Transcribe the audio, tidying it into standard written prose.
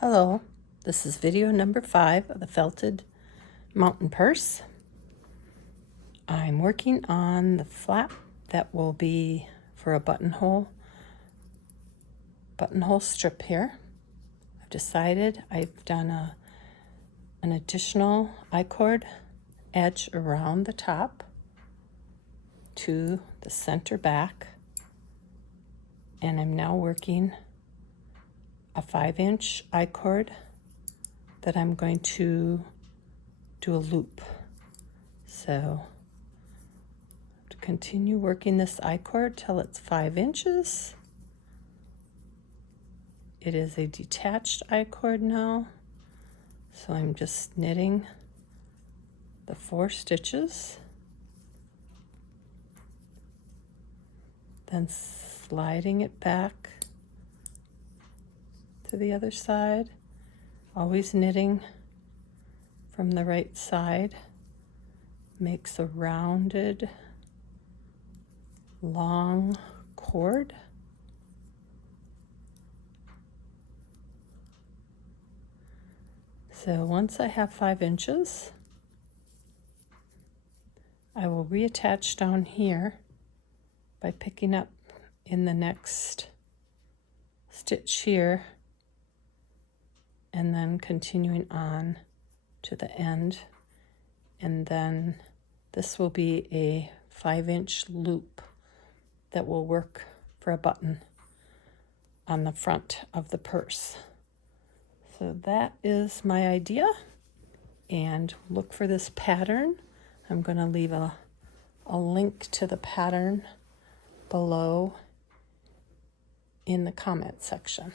Hello, this is video number 5 of the felted mountain purse. I'm working on the flap that will be for a buttonhole strip here. I've decided I've done an additional I-cord edge around the top to the center back, and I'm now working a 5-inch I-cord that I'm going to do a loop. So to continue working this I-cord till it's 5 inches. It is a detached I-cord now, so I'm just knitting the 4 stitches, then sliding it back to the other side, always knitting from the right side. Makes a rounded long cord. So once I have 5 inches, I will reattach down here by picking up in the next stitch here and then continuing on to the end, and then this will be a 5-inch loop that will work for a button on the front of the purse. So that is my idea, and look for this pattern. I'm going to leave a link to the pattern below in the comment section.